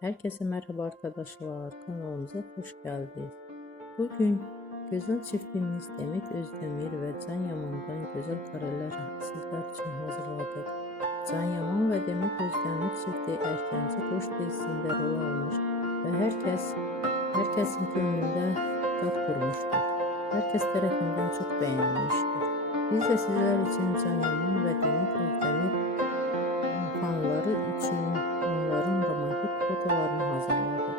Herkese merhaba arkadaşlar, kanalımıza hoş geldiniz. Bugün güzel çiftimiz Demet Özdemir ve Can Yaman'dan güzel kareler sizler için hazırladık. Can Yaman ve Demet Özdemir çifti Erkenci Kuş dizisinde rol almış ve herkesin gönlünde tat kurmuştur. Herkes tarafından çok beğenilmiştir. Biz de sizler için Can Yaman ve Demet Özdemir fanları için onların romantik fotolarını hazırladık.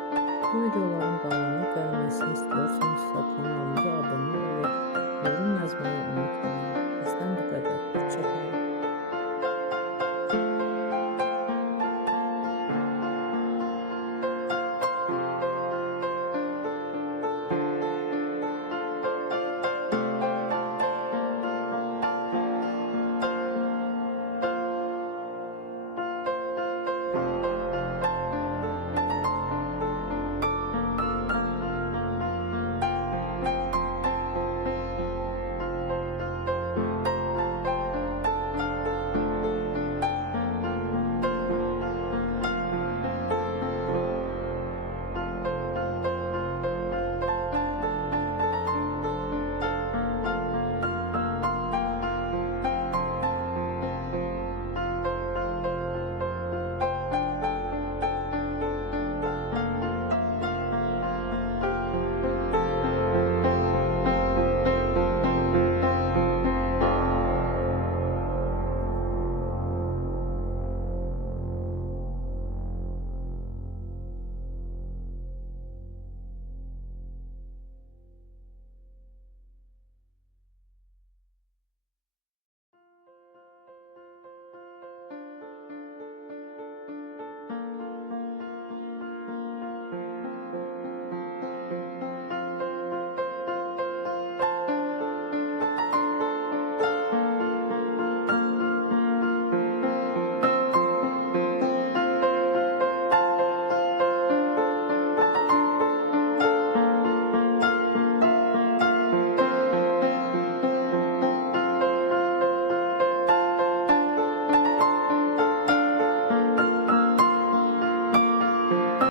Bu videoların devamlı gelmesini istiyorsanız kanalımıza abone olup yorum yazmayı unutmayın. Bizden bu kadar. Hoşçakalın.